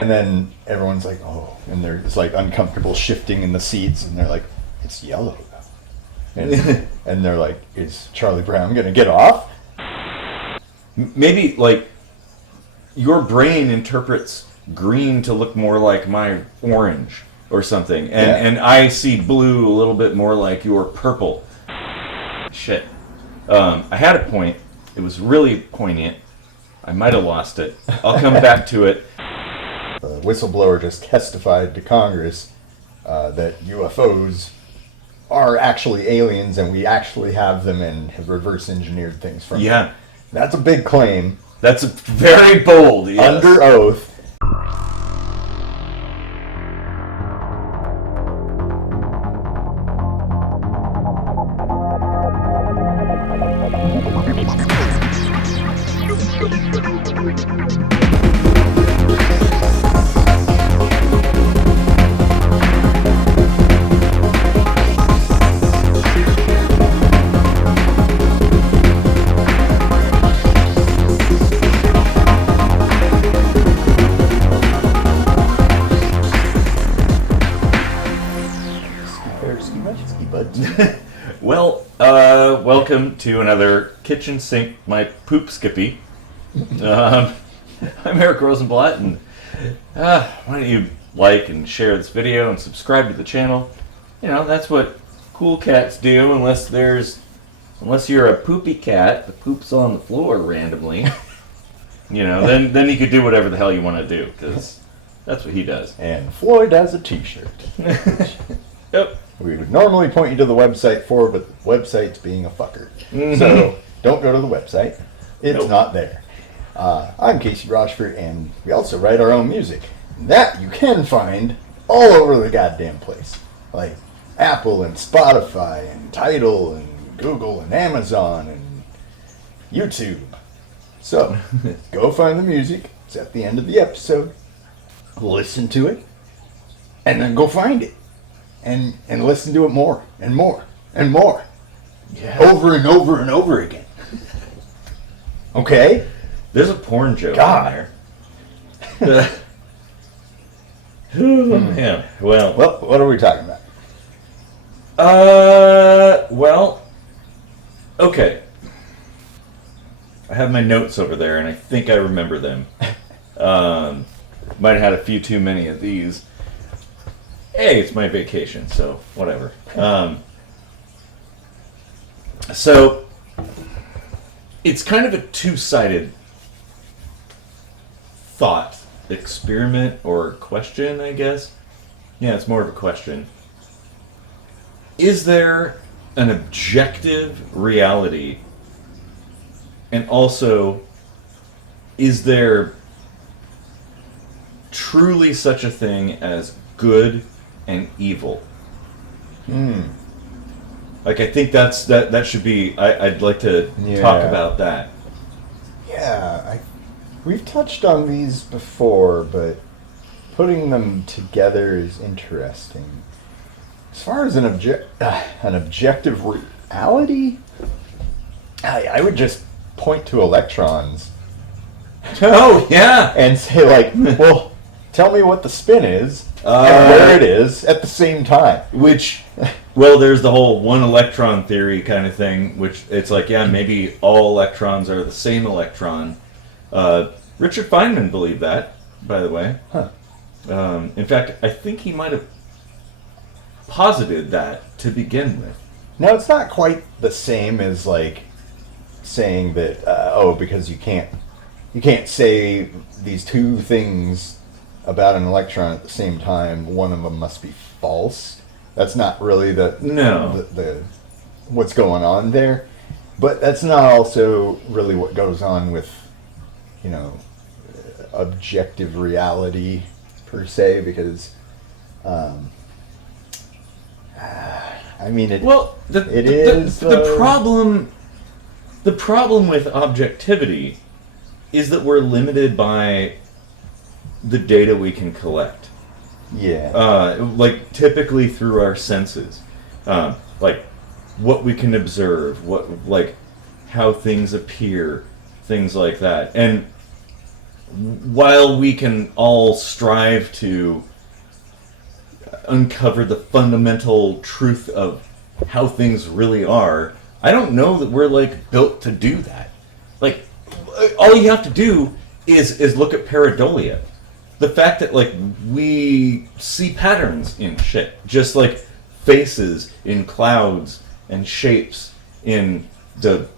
And then everyone's like, oh, and they're just like uncomfortable shifting in the seats, and they're like, it's yellow. And, and they're like, is Charlie Brown gonna get off? Maybe, like, your brain interprets green to look more like my orange or something, and I see blue a little bit more like your purple. Shit. I had a point. It was really poignant. I might have lost it. I'll come back to it. The whistleblower just testified to Congress that UFOs are actually aliens, and we actually have them and have reverse engineered things from them. Yeah. That's a big claim. That's very bold, yes. Under oath. Well, welcome to another Kitchen Sink, my poop skippy. I'm Eric Rosenblatt, and why don't you like and share this video and subscribe to the channel? You know, that's what cool cats do, unless you're a poopy cat that poops on the floor randomly. You know, then you could do whatever the hell you want to do, because that's what he does. And Floyd has a t-shirt. Yep. We would normally point you to the website for, but the website's being a fucker. So don't go to the website. It's not there. I'm Casey Rochford, and we also write our own music. That you can find all over the goddamn place. Like Apple and Spotify and Tidal and Google and Amazon and YouTube. So go find the music. It's at the end of the episode. Listen to it. And then go find it. And listen to it more and more and more. Yeah. Over and over and over again. Okay? There's a porn joke God. in there. Yeah. Well, What are we talking about? Okay. I have my notes over there, and I think I remember them. Might have had a few too many of these. Hey, it's my vacation, so whatever. So, it's kind of a two-sided thought experiment or question, I guess. Yeah, it's more of a question. Is there an objective reality? And also, is there truly such a thing as good and evil? Like, I think that should be. I'd like to talk about that. Yeah, we've touched on these before, but putting them together is interesting. As far as an objective reality, I would just point to electrons. Oh yeah, and say like, well, tell me what the spin is and where it is at the same time. Which, well, there's the whole one-electron theory kind of thing, which it's like, yeah, maybe all electrons are the same electron. Richard Feynman believed that, by the way. Huh. In fact, I think he might have posited that to begin with. Now, it's not quite the same as like saying that because you can't say these two things about an electron at the same time, one of them must be false. That's not really the what's going on there. But that's not also really what goes on with, you know, objective reality per se, because I mean it. Well, the problem with objectivity is that we're limited by the data we can collect. Yeah. Like typically through our senses, like what we can observe, like how things appear, things like that. And while we can all strive to uncover the fundamental truth of how things really are, I don't know that we're like built to do that. Like, all you have to do is look at pareidolia. The fact that like we see patterns in shit, just like faces in clouds and shapes in the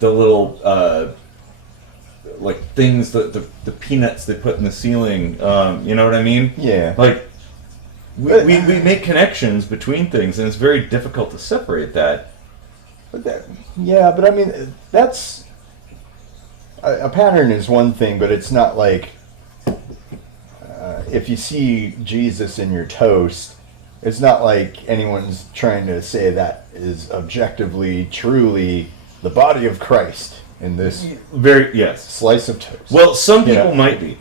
little like things, the peanuts they put in the ceiling. You know what I mean? Yeah. Like we make connections between things, and it's very difficult to separate that. But I mean, that's a pattern is one thing, but it's not like if you see Jesus in your toast, it's not like anyone's trying to say that is objectively, truly the body of Christ in this slice of toast. Well, some people might be.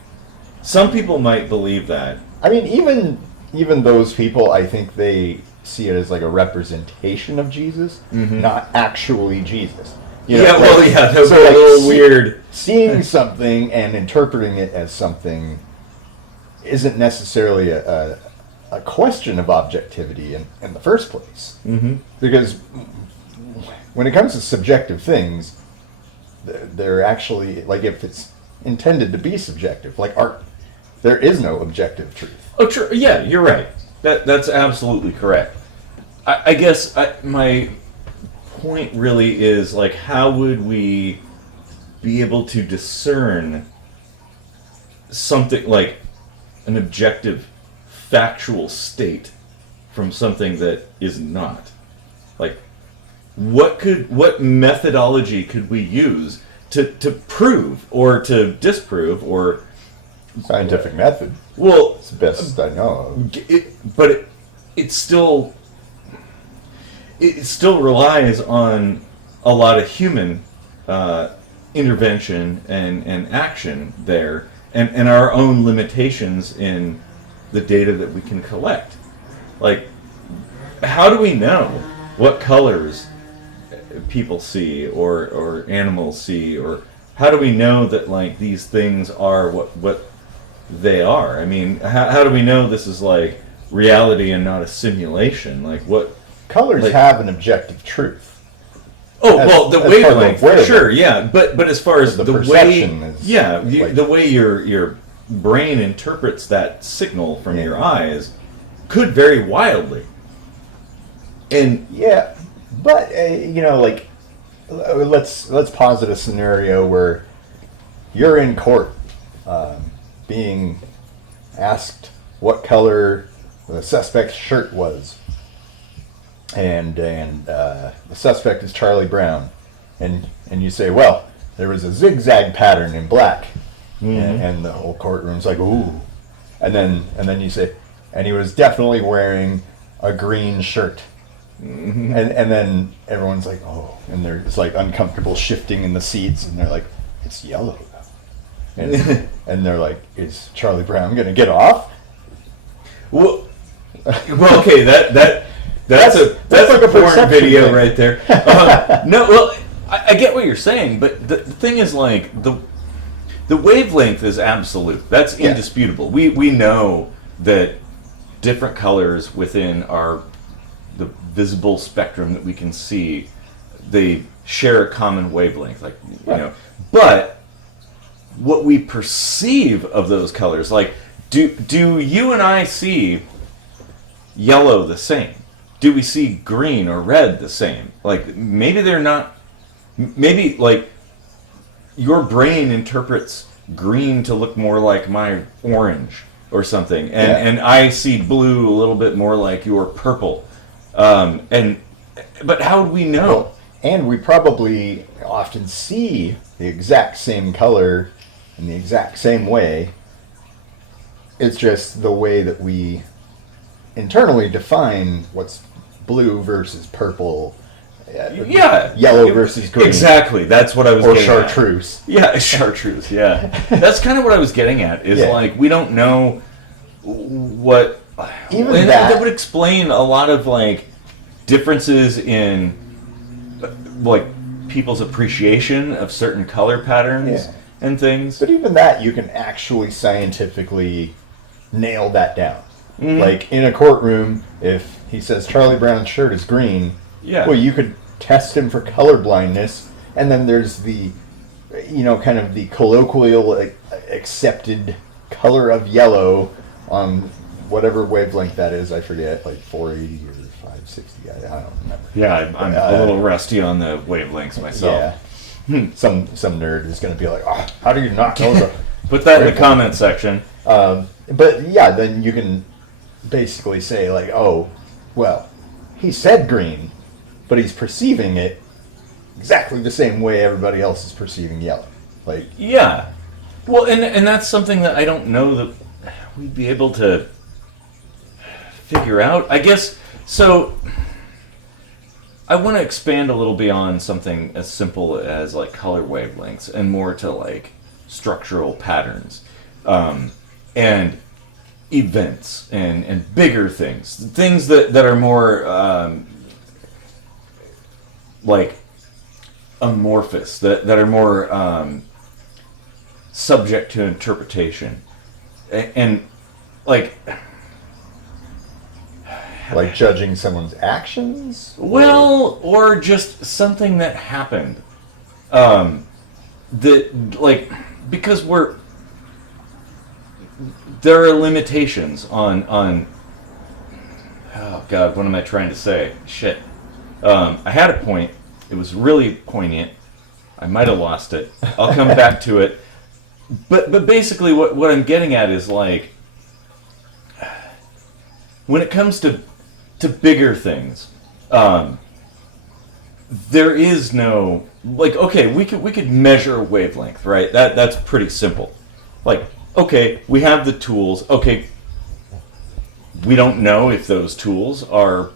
Some people might believe that. I mean, even those people, I think they see it as like a representation of Jesus, not actually Jesus. That was a little weird. Seeing something and interpreting it as something isn't necessarily a question of objectivity in the first place. Mm-hmm. Because when it comes to subjective things, they're actually, like, if it's intended to be subjective, like art, there is no objective truth. Oh, true. Yeah, you're right. That's absolutely correct. I guess my point really is, like, how would we be able to discern something like an objective, factual state from something that is not? Like, what methodology could we use to prove or to disprove or scientific method? Well, it's the best I know of. But it still relies on a lot of human intervention and action there, and our own limitations in the data that we can collect. Like, how do we know what colors people see or animals see, or how do we know that, like, these things are what they are? I mean, how do we know this is like reality and not a simulation? Like, what colors have an objective truth? The wavelength, for sure, yeah. But as far as the perception way, the way your brain interprets that signal from your eyes could vary wildly. And but like, let's posit a scenario where you're in court, being asked what color the suspect's shirt was, and the suspect is Charlie Brown, and you say, well, there was a zigzag pattern in black, and the whole courtroom's like, ooh, and then you say, and he was definitely wearing a green shirt. Mm-hmm. And then everyone's like, oh, and there's like uncomfortable shifting in the seats, and they're like, it's yellow though. And they're like, is Charlie Brown gonna get off? Well, okay, that's like a porn video thing right there. No, well, I get what you're saying, but the thing is, like, the wavelength is absolute. That's indisputable. We know that different colors within the visible spectrum that we can see, they share a common wavelength, like, you know. But what we perceive of those colors, like, do you and I see yellow the same? Do we see green or red the same? Like, maybe they're not. Maybe, like, your brain interprets green to look more like my orange or something, and I see blue a little bit more like your purple. But how do we know? Well, and we probably often see the exact same color in the exact same way. It's just the way that we internally define what's blue versus purple, yellow versus green. Exactly, that's what I was getting chartreuse. At. Yeah, chartreuse, yeah. That's kind of what I was getting at, is like, we don't know what... Even and that would explain a lot of, like, differences in, like, people's appreciation of certain color patterns and things. But even that, you can actually scientifically nail that down. Like in a courtroom, if he says Charlie Brown's shirt is green, well, you could test him for color blindness, and then there's the, kind of the colloquial accepted color of yellow on whatever wavelength that is. I forget, like 480 or 560. I don't remember. Yeah, I'm a little rusty on the wavelengths myself. Yeah. Some nerd is going to be like, oh, how do you not know the... Put that in the comment section. But yeah, then you can basically say like, oh, well, he said green, but he's perceiving it exactly the same way everybody else is perceiving yellow. Like, yeah. Well, and that's something that I don't know that we'd be able to figure out. I guess, so I want to expand a little beyond something as simple as like color wavelengths and more to like structural patterns. And events and bigger things that are more like amorphous, that are more subject to interpretation, and like judging someone's actions, or just something that happened, that like, because there are limitations on oh god, what am I trying to say? Shit. I had a point. It was really poignant. I might have lost it. I'll come back to it. But basically what I'm getting at is like, when it comes to bigger things, there is no, like, okay, we could measure a wavelength, right? That's pretty simple. Like, okay, we have the tools. Okay, we don't know if those tools are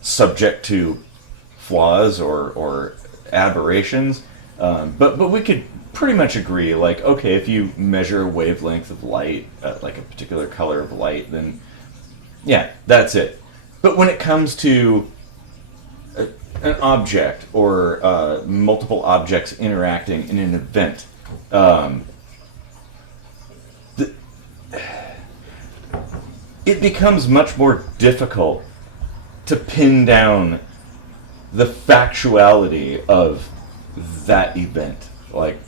subject to flaws or aberrations, but we could pretty much agree, like, okay, if you measure a wavelength of light, like a particular color of light, then yeah, that's it. But when it comes to an object or multiple objects interacting in an event, it becomes much more difficult to pin down the factuality of that event. Like,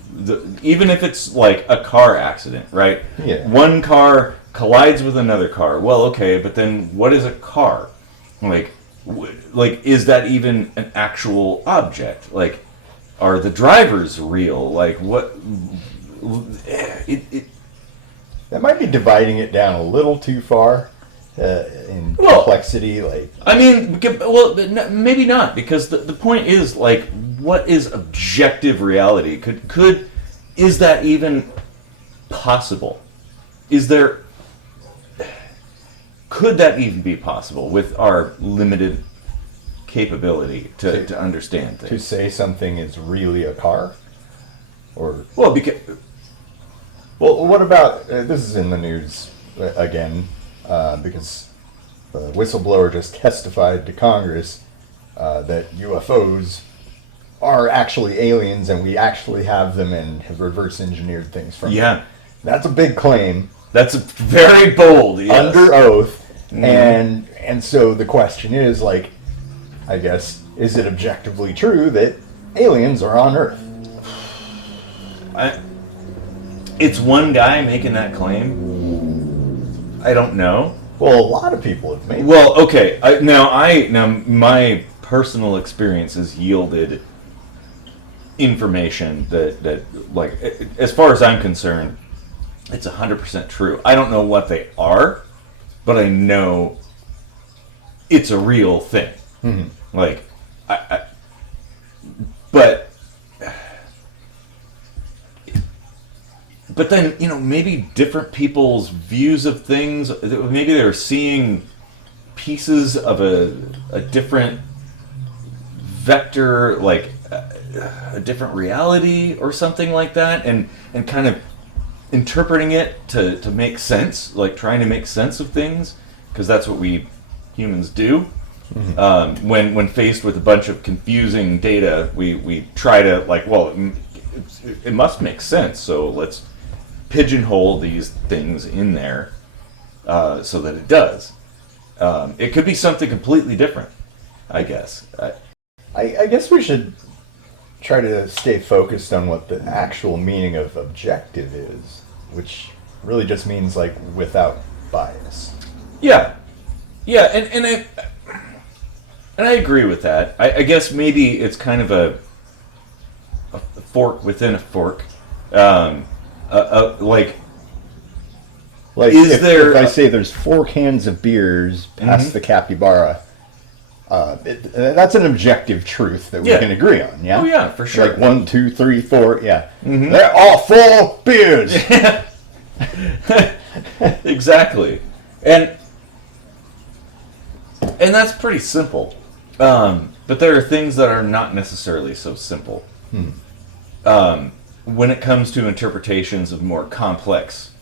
even if it's like a car accident, right? Yeah. One car collides with another car. Well, okay, but then what is a car? Like, is that even an actual object? Like, are the drivers real? Like, what? That might be dividing it down a little too far in complexity. Like, I mean, well, maybe not, because the point is, like, what is objective reality? Is that even possible? Could that even be possible with our limited capability to understand things? To say something is really a car? Or Well, what about, this is in the news again, because the whistleblower just testified to Congress that UFOs are actually aliens and we actually have them and have reverse engineered things from them. That's a big claim. That's very bold, yes. Under oath. And so the question is, like, I guess, is it objectively true that aliens are on Earth? It's one guy making that claim. I don't know. Well, a lot of people have made Well, okay. Now my personal experience has yielded information that like, as far as I'm concerned, it's 100% true. I don't know what they are, but I know it's a real thing. Mm-hmm. Like, but then, maybe different people's views of things, maybe they're seeing pieces of a different vector, like a different reality or something like that, and kind of interpreting it to make sense, like trying to make sense of things, because that's what we humans do. Mm-hmm. When faced with a bunch of confusing data, we try to, like, well, it must make sense. So let's pigeonhole these things in there so that it does. It could be something completely different, I guess. I guess we should try to stay focused on what the actual meaning of objective is, which really just means like without bias. Yeah, and I agree with that. I guess maybe it's kind of a fork within a fork. Like if I say there's 4 cans of beers past the capybara, that's an objective truth that we can agree on. Yeah. Oh yeah, for sure. Like 1, 2, 3, 4. Yeah. They're all full beers. Exactly, and that's pretty simple. But there are things that are not necessarily so simple. When it comes to interpretations of more complex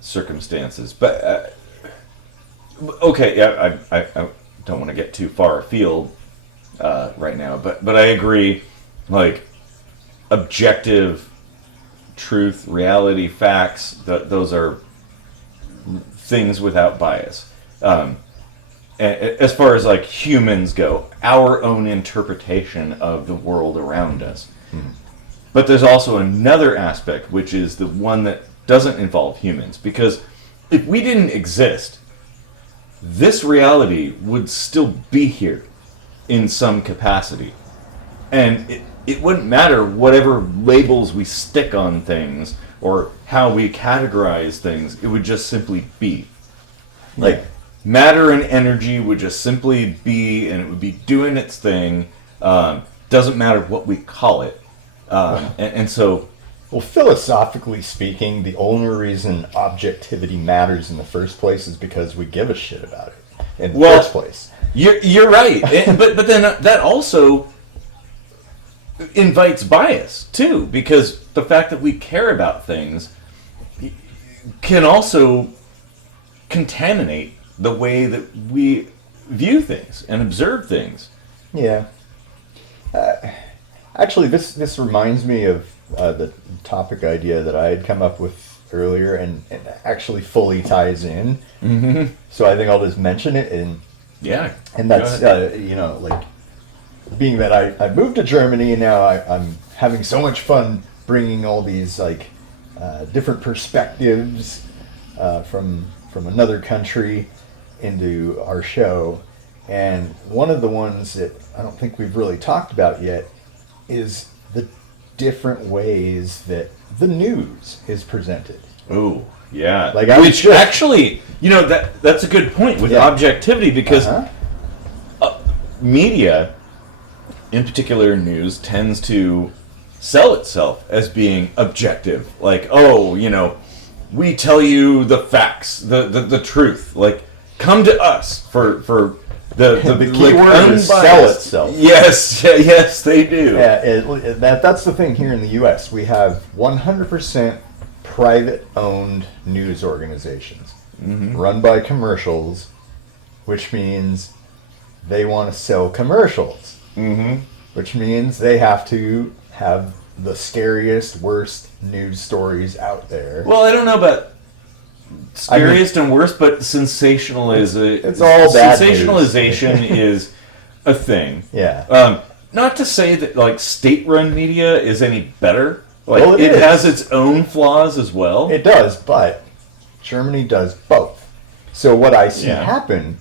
circumstances. But okay, yeah, I don't want to get too far afield right now, but I agree. Like objective truth, reality, facts. Those are things without bias. As far as like humans go, our own interpretation of the world around us. But there's also another aspect, which is the one that doesn't involve humans. Because if we didn't exist, this reality would still be here in some capacity. And it wouldn't matter whatever labels we stick on things or how we categorize things. It would just simply be. Like, matter and energy would just simply be, and it would be doing its thing. Doesn't matter what we call it. And so... Well, philosophically speaking, the only reason objectivity matters in the first place is because we give a shit about it in the first place. You're right. But then that also invites bias, too, because the fact that we care about things can also contaminate the way that we view things and observe things. Yeah. Actually, this reminds me of the topic idea that I had come up with earlier, and actually fully ties in. So I think I'll just mention it, and that's like being that I moved to Germany, and now I'm having so much fun bringing all these like different perspectives from another country into our show. And one of the ones that I don't think we've really talked about yet is the different ways that the news is presented. Oh, yeah. Like actually, that's a good point with objectivity, because media, in particular news, tends to sell itself as being objective. Like, we tell you the facts, the truth. Like, come to us for the key word is sell itself. Yes, they do. Yeah, that's the thing here in the U.S. We have 100% private-owned news organizations run by commercials, which means they want to sell commercials, which means they have to have the scariest, worst news stories out there. Well, I don't know about scariest and worst, but sensationalism. It's all bad sensationalization is a thing. Yeah. Not to say that like state-run media is any better. Like, well, it has its own flaws as well. It does, but Germany does both. So what I see happen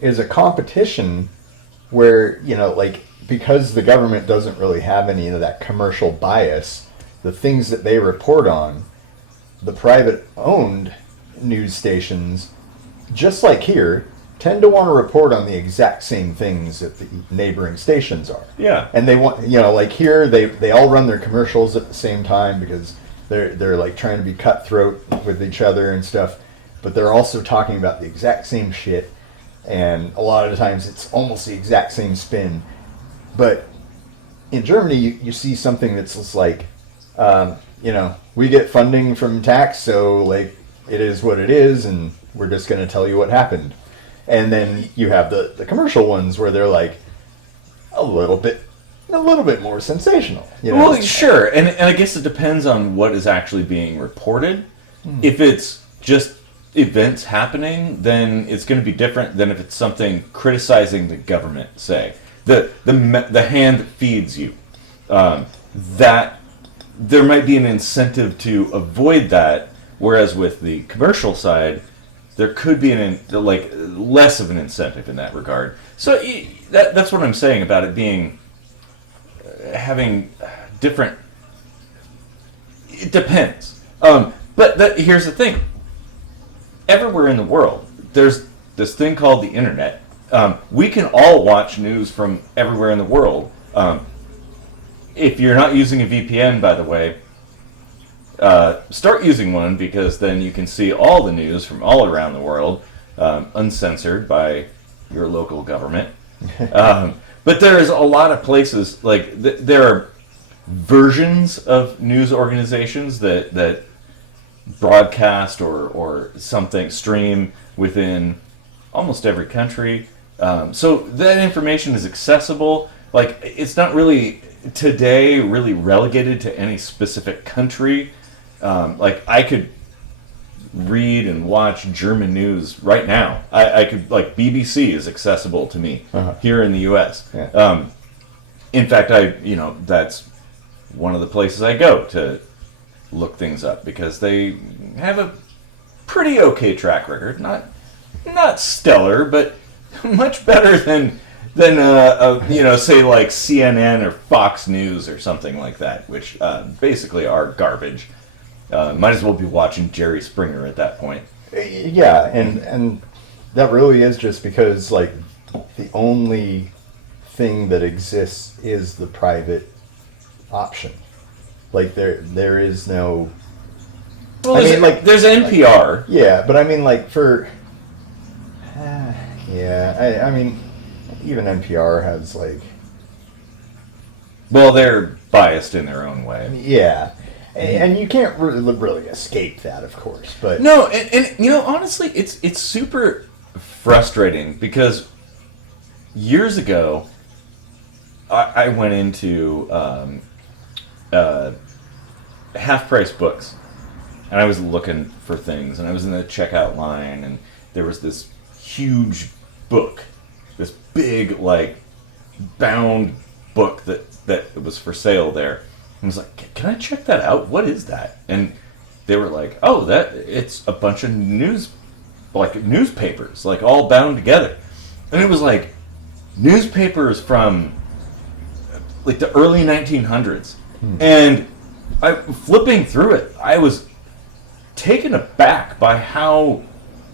is a competition where, because the government doesn't really have any of that commercial bias, the things that they report on, the private-owned news stations, just like here, tend to want to report on the exact same things that the neighboring stations are. Yeah. And they want, like here, they all run their commercials at the same time because they're like trying to be cutthroat with each other and stuff, but they're also talking about the exact same shit, and a lot of the times it's almost the exact same spin. But in Germany, you see something that's just like, we get funding from tax, so like it is what it is, and we're just going to tell you what happened. And then you have the commercial ones where they're like a little bit a little bit more sensational. You know? Well, sure, and I guess it depends on what is actually being reported. If it's just events happening, then it's going to be different than if it's something criticizing the government, say. The hand that feeds you. That there might be an incentive to avoid that, whereas with the commercial side, there could be less of an incentive in that regard. So that's what I'm saying about it being having different. It depends. But here's the thing. Everywhere in the world, there's this thing called the internet. We can all watch news from everywhere in the world. If you're not using a VPN, by the way, start using one, because then you can see all the news from all around the world, uncensored by your local government. But there's a lot of places, like there are versions of news organizations that broadcast or something, stream within almost every country. So that information is accessible. Like, it's not really today really relegated to any specific country. Like, I could read and watch German news right now. I could, like, BBC is accessible to me here in the U.S. Yeah. In fact, that's one of the places I go to look things up, because they have a pretty okay track record. Not stellar, but much better than say like CNN or Fox News or something like that, which basically are garbage. Might as well be watching Jerry Springer at that point. Yeah, and that really is just because, like, the only thing that exists is the private option. Like, there is no. Well, there's NPR. Yeah, but I mean, like, for. I mean, even NPR has, like. Well, they're biased in their own way. Yeah. And you can't really escape that, of course. But no, and honestly, it's super frustrating, because years ago, I went into half-price books, and I was looking for things, and I was in the checkout line, and there was this huge book, this big, like, bound book that was for sale there. I was like, can I check that out? What is that? And they were like, oh, it's a bunch of newspapers, like, all bound together. And it was like newspapers from like the early 1900s. And flipping through it, I was taken aback by how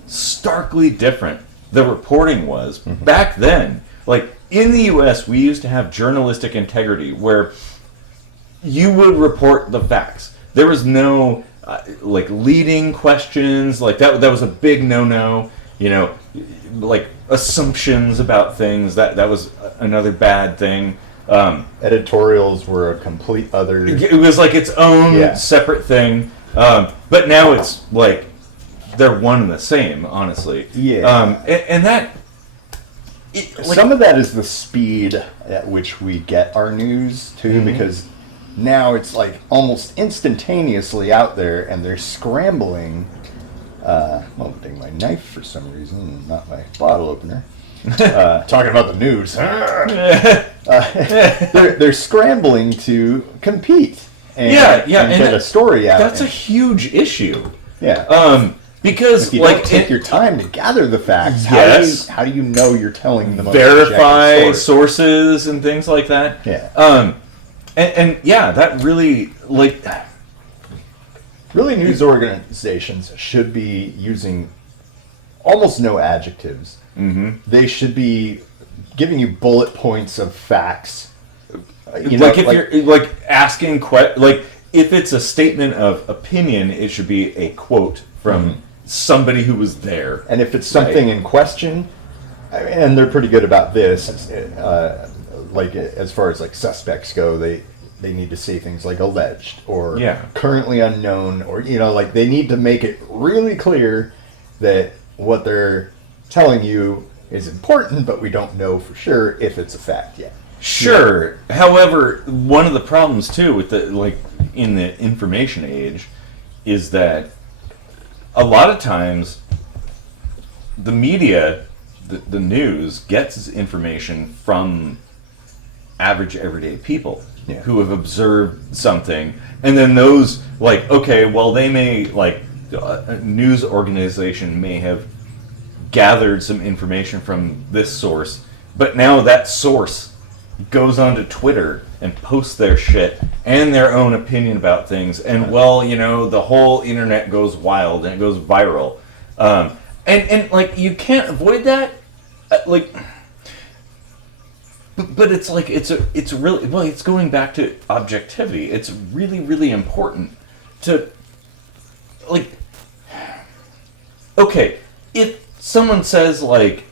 starkly different the reporting was back then. Like, in the U.S., we used to have journalistic integrity, where you would report the facts. There was no leading questions. Like, that was a big no-no. Like, assumptions about things. That was another bad thing. Editorials were a complete other. It was like its own separate thing. But now it's like they're one and the same, honestly. Yeah. And that. Some of that is the speed at which we get our news too, because now it's like almost instantaneously out there, and they're scrambling. I'm taking my knife for some reason, not my bottle opener. Talking about the news. They're scrambling to compete and get a story out. That's a huge issue. Yeah. Because, if you don't take your time to gather the facts, how do you know you're telling the most verify sources and things like that? Yeah. And that really, like... Really, news organizations should be using almost no adjectives. Mm-hmm. They should be giving you bullet points of facts. You're asking... if it's a statement of opinion, it should be a quote from somebody who was there. And if it's something in question, and they're pretty good about this, as far as like suspects go, they need to say things like alleged or currently unknown, or they need to make it really clear that what they're telling you is important, but we don't know for sure if it's a fact yet. Sure. Yeah. However, one of the problems too with in the information age is that a lot of times the media, the news, gets its information from average everyday people who have observed something, and then those they may a news organization may have gathered some information from this source, but now that source goes onto Twitter and posts their shit and their own opinion about things, and the whole internet goes wild and it goes viral, and you can't avoid that, but it's really it's going back to objectivity. It's really, really important to if someone says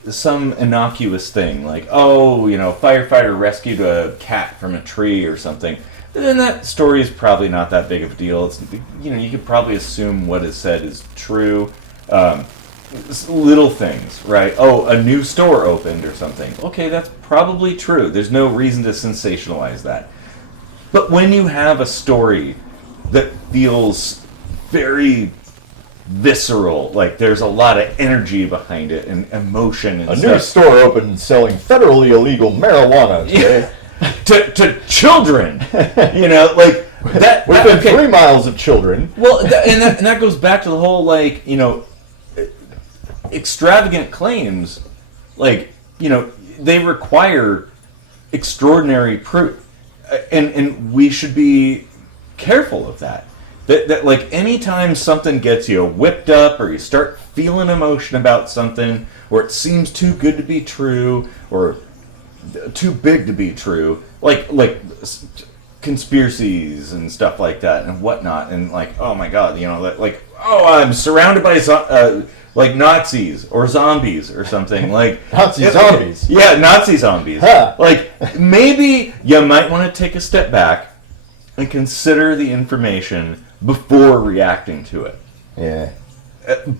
some innocuous thing firefighter rescued a cat from a tree or something, then that story is probably not that big of a deal. It's you could probably assume what is said is true. Little things, right? Oh, a new store opened or something. Okay, that's probably true. There's no reason to sensationalize that. But when you have a story that feels very visceral, there's a lot of energy behind it and emotion and stuff. A new store opened selling federally illegal marijuana today. to children, that within 3 miles of children. Well, and that goes back to the whole extravagant claims, they require extraordinary proof, and we should be careful of that. That anytime something gets you whipped up, or you start feeling emotion about something, or it seems too good to be true, or too big to be true, conspiracies and stuff like that and whatnot, and oh my god, I'm surrounded by Nazis or zombies or something Nazi zombies. Yeah, Nazi zombies. Huh. Maybe you might want to take a step back and consider the information before reacting to it. Yeah.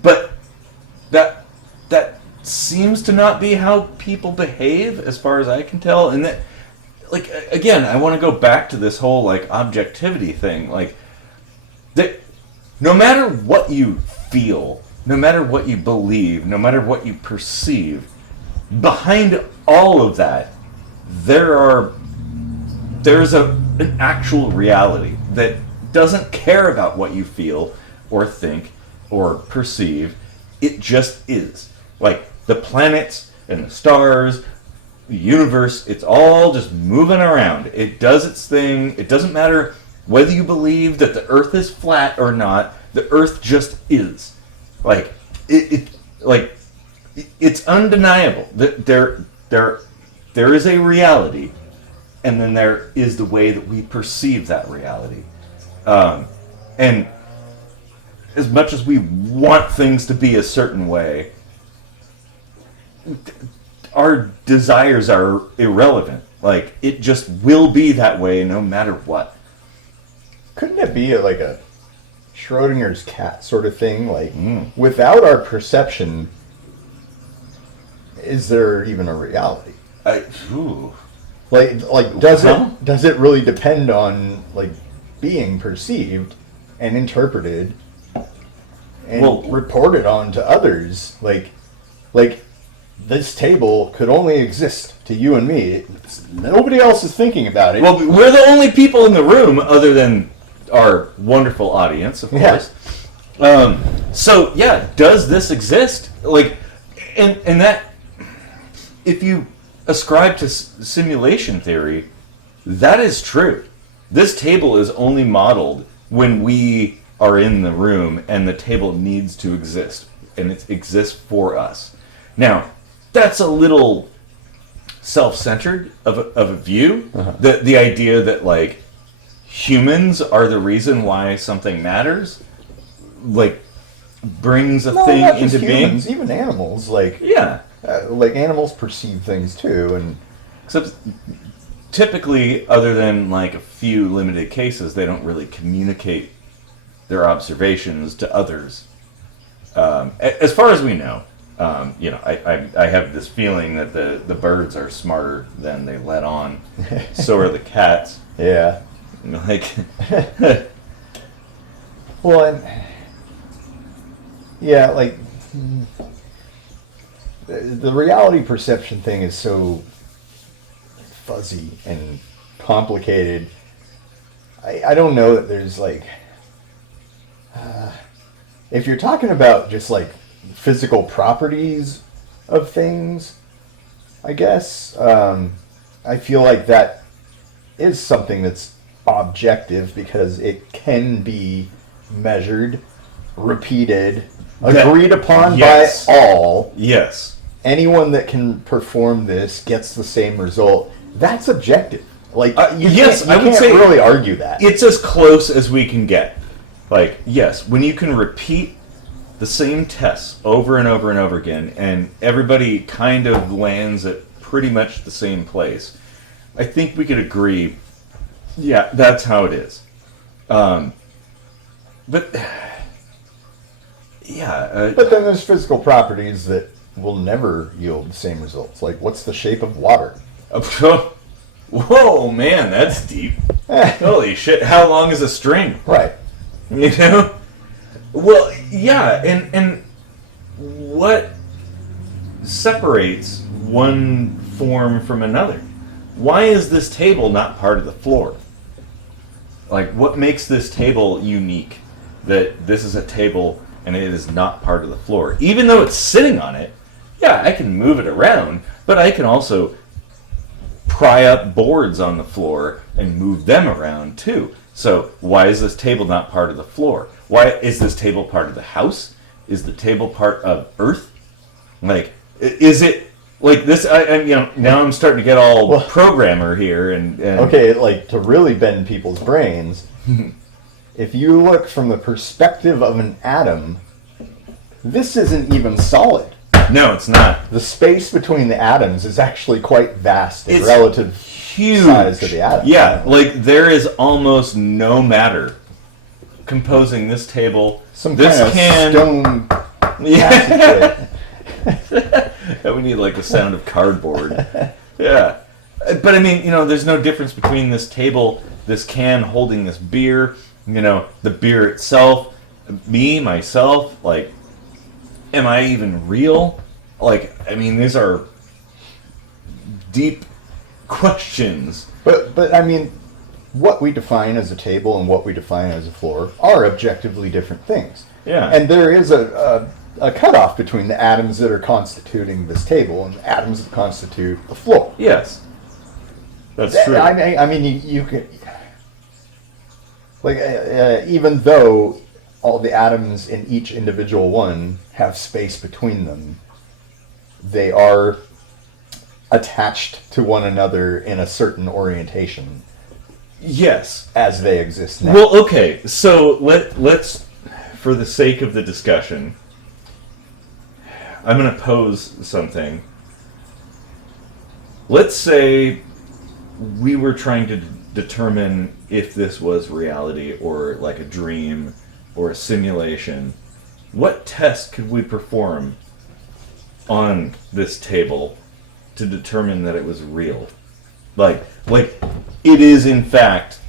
But that seems to not be how people behave, as far as I can tell. And that, again, I want to go back to this whole objectivity thing. That no matter what you feel, no matter what you believe, no matter what you perceive, behind all of that, there's an actual reality that doesn't care about what you feel or think or perceive. It just is. The planets and the stars, the universe, it's all just moving around. It does its thing. It doesn't matter whether you believe that the Earth is flat or not. The Earth just is. It's undeniable that there is a reality, and then there is the way that we perceive that reality. And as much as we want things to be a certain way, our desires are irrelevant. It just will be that way no matter what. Couldn't it be a Schrodinger's cat sort of thing? Without our perception, is there even a reality? Does it really depend on being perceived and interpreted and reported on to others? This table could only exist to you and me. Nobody else is thinking about it. Well, we're the only people in the room, other than our wonderful audience, of course. So yeah, does this exist? And that, if you ascribe to simulation theory, that is true. This table is only modeled when we are in the room, and the table needs to exist, and it exists for us. Now, that's a little self-centered of a view. The idea that humans are the reason why something matters, brings a thing not into just humans, being. Even animals, animals perceive things too, and except typically, other than a few limited cases, they don't really communicate their observations to others, as far as we know. I have this feeling that the birds are smarter than they let on. So are the cats. Yeah. Like, well, and yeah, like the reality perception thing is so fuzzy and complicated. I don't know that there's like, if you're talking about just like physical properties of things, I guess, I feel like that is something that's objective because it can be measured, repeated, agreed upon yes. by all. Yes. Anyone that can perform this gets the same result. That's objective. Like, yes, I would can't say really argue that. It's as close as we can get. Like, yes, when you can repeat the same tests over and over and over again, and everybody kind of lands at pretty much the same place, I think we could agree, yeah, that's how it is. But, yeah. But then there's physical properties that will never yield the same results. Like, what's the shape of water? Whoa, man, that's deep. Holy shit, how long is a string? Right. You know? Well, yeah, and what separates one form from another? Why is this table not part of the floor? Like, what makes this table unique that this is a table and it is not part of the floor? Even though it's sitting on it, yeah, I can move it around, but I can also pry up boards on the floor and move them around too. So why is this table not part of the floor? Why is this table part of the house? Is the table part of Earth? Like, is it like this? Now I'm starting to get all programmer here and okay, like to really bend people's brains. If you look from the perspective of an atom, this isn't even solid. No, it's not. The space between the atoms is actually quite vast in It's relative huge size to the atom. Yeah, like there is almost no matter composing this table. Some this kind of stone yeah. We need like the sound of cardboard. Yeah. But I mean, there's no difference between this table, this can holding this beer, the beer itself, me, myself, like, am I even real? Like, I mean, these are deep questions. But I mean, what we define as a table and what we define as a floor are objectively different things. Yeah. And there is a cutoff between the atoms that are constituting this table and the atoms that constitute the floor. Yes. That's true. I mean, you can... Like, even though all the atoms in each individual one have space between them, they are attached to one another in a certain orientation. Yes. As they exist now. Well, okay, so let's, for the sake of the discussion, I'm going to pose something. Let's say we were trying to determine if this was reality or like a dream or a simulation. What test could we perform on this table to determine that it was real? Like it is in fact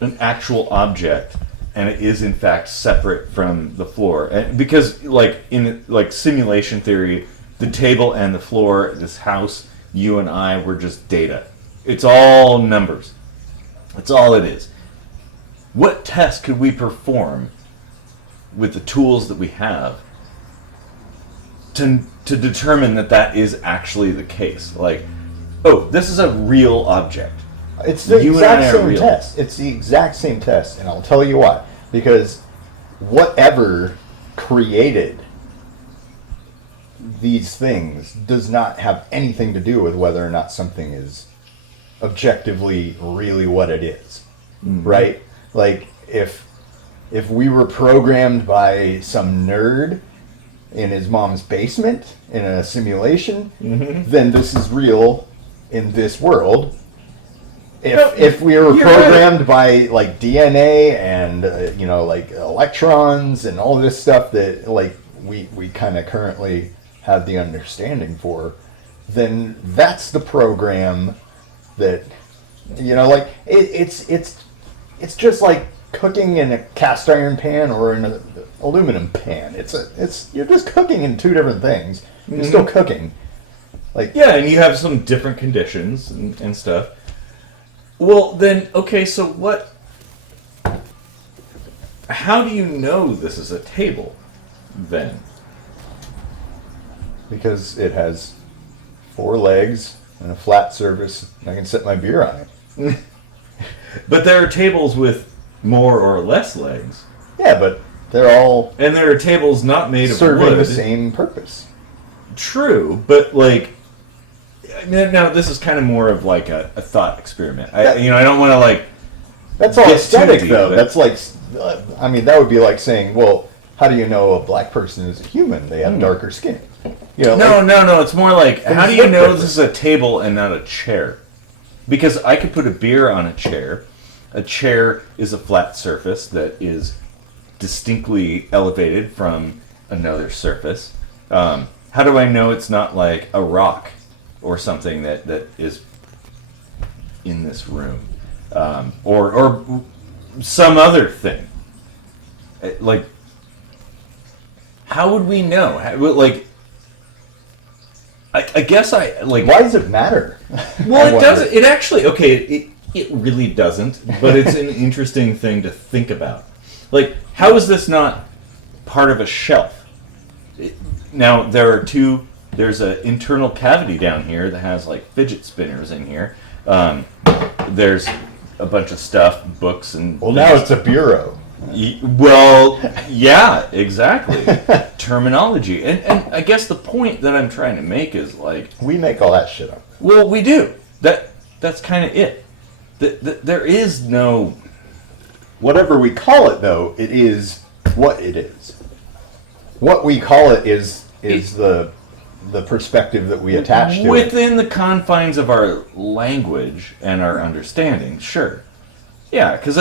an actual object, and it is in fact separate from the floor. And because like in like simulation theory, the table and the floor, this house, you and I, were just data. It's all numbers. That's all it is. What test could we perform with the tools that we have to determine that that is actually the case? Like, oh, this is a real object. It's the exact same test. It's the exact same test, and I'll tell you why. Because whatever created these things does not have anything to do with whether or not something is objectively really what it is. Mm-hmm. Right? Like, if we were programmed by some nerd in his mom's basement in a simulation, mm-hmm. then this is real in this world. If we were programmed by like DNA and like electrons and all this stuff that like we kind of currently have the understanding for, then that's the program that, like it's just like cooking in a cast iron pan or in an aluminum pan. You're just cooking in two different things. You're still cooking. And you have some different conditions and stuff. Well, then, okay, so what? How do you know this is a table, then? Because it has 4 legs and a flat surface, and I can set my beer on it. But there are tables with more or less legs. Yeah, but they're all... And there are tables not made of wood. Serving the same purpose. True, but, now this is kind of more of, a thought experiment. I don't want to, That's all aesthetic, though. That's that would be like saying, well, how do you know a black person is a human? They have darker skin. No. It's more like, how do you know this is a table and not a chair? Because I could put a beer on a chair. A chair is a flat surface that is distinctly elevated from another surface. How do I know it's not like a rock or something that is in this room? Or some other thing? How would we know? I guess why does it matter? Well, it doesn't. It actually, it really doesn't, but it's an interesting thing to think about. How is this not part of a shelf? Now, there's an internal cavity down here that has, fidget spinners in here. There's a bunch of stuff, books, and... Well, now it's a bureau. Well, yeah, exactly. Terminology. And I guess the point that I'm trying to make is, we make all that shit up. Well, we do. That's kind of it. There is no... Whatever we call it, though, it is what it is. What we call it is the perspective that we attach to within the confines of our language and our understanding, sure. Yeah, because,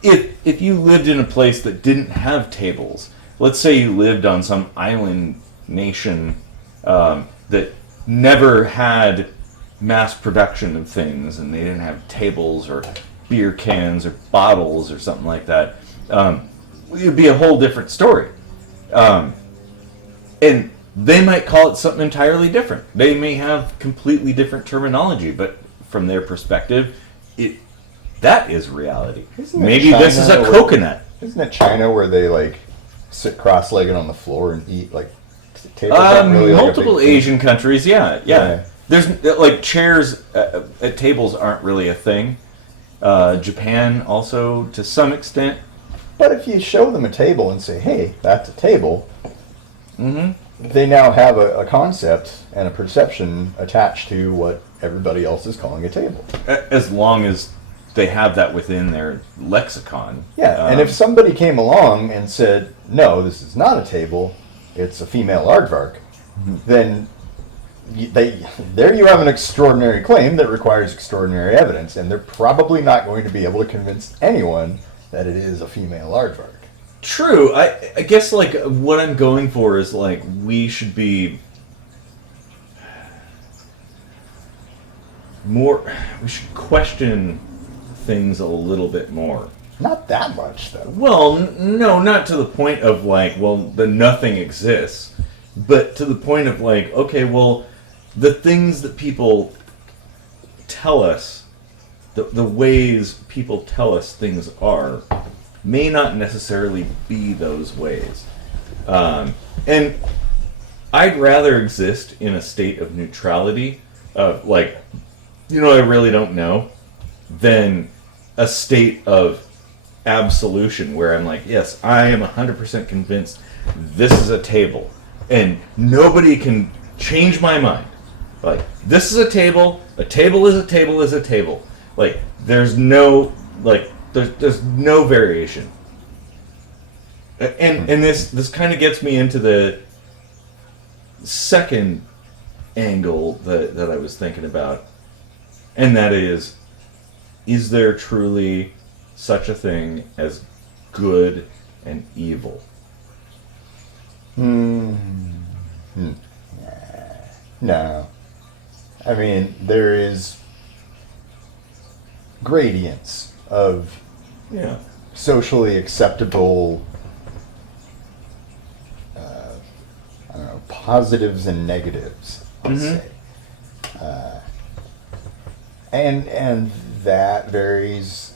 if you lived in a place that didn't have tables, let's say you lived on some island nation that never had mass production of things, and they didn't have tables or beer cans or bottles or something like that, it would be a whole different story. And they might call it something entirely different. They may have completely different terminology, but from their perspective, that is reality. Maybe this is a coconut. Isn't it China where they sit cross-legged on the floor and eat tables? Really multiple Asian countries, yeah. There's chairs at tables aren't really a thing. Japan also to some extent. But if you show them a table and say, "Hey, that's a table," they now have a concept and a perception attached to what everybody else is calling a table. As long as they have that within their lexicon. Yeah, and if somebody came along and said, "No, this is not a table, it's a female aardvark," then there you have an extraordinary claim that requires extraordinary evidence, and they're probably not going to be able to convince anyone that it is a female aardvark. True. I guess what I'm going for is we should be more. We should question things a little bit more. Not that much, though. Well, no, not to the point of then nothing exists, but to the point of okay, well, the things that people tell us, the ways people tell us things are, may not necessarily be those ways. And I'd rather exist in a state of neutrality, of I really don't know, than a state of absolution where I'm yes, I am 100% convinced this is a table, and nobody can change my mind. This is a table is a table is a table. There's no, there's no variation. And this kind of gets me into the second angle that I was thinking about, and that is there truly such a thing as good and evil? Yeah. No. I mean, there is gradients of Yeah. socially acceptable, I don't know, positives and negatives, I'll say. And that varies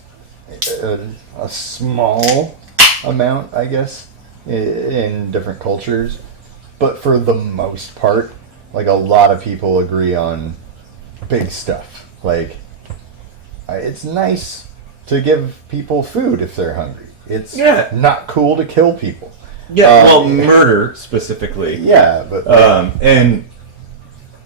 a small amount, I guess, in different cultures. But for the most part, like, a lot of people agree on big stuff. Like, it's nice to give people food if they're hungry. It's not cool to kill people. Yeah, well, murder specifically. Yeah, but and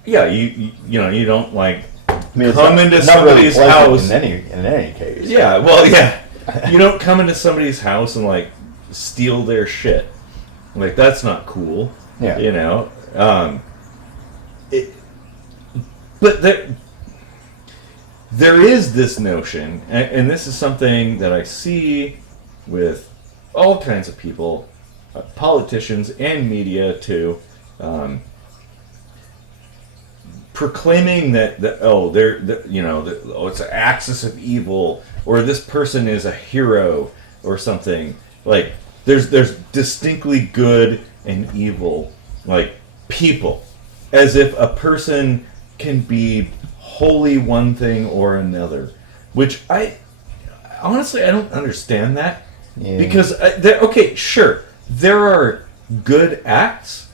yeah, you know, you don't like I mean, come into not somebody's really house. in any case. Yeah, well, yeah, you don't come into somebody's house and like steal their shit. Like, that's not cool. Yeah. You know, but there is this notion, and this is something that I see with all kinds of people, politicians and media too, proclaiming that it's an axis of evil, or this person is a hero or something. Like, there's distinctly good and evil, like, people, as if a person can be wholly one thing or another, which I honestly don't understand that. Yeah. Because okay, sure, there are good acts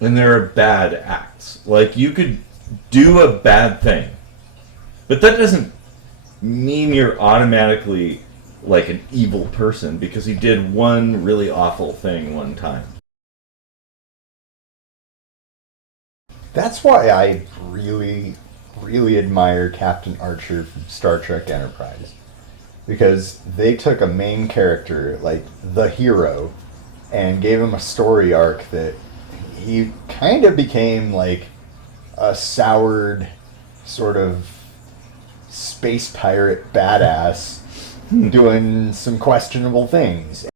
and there are bad acts. Like, you could do a bad thing, but that doesn't mean you're automatically like an evil person because you did one really awful thing one time. That's why I really, really admire Captain Archer from Star Trek Enterprise. Because they took a main character, like the hero, and gave him a story arc that he kind of became like a soured sort of space pirate badass doing some questionable things.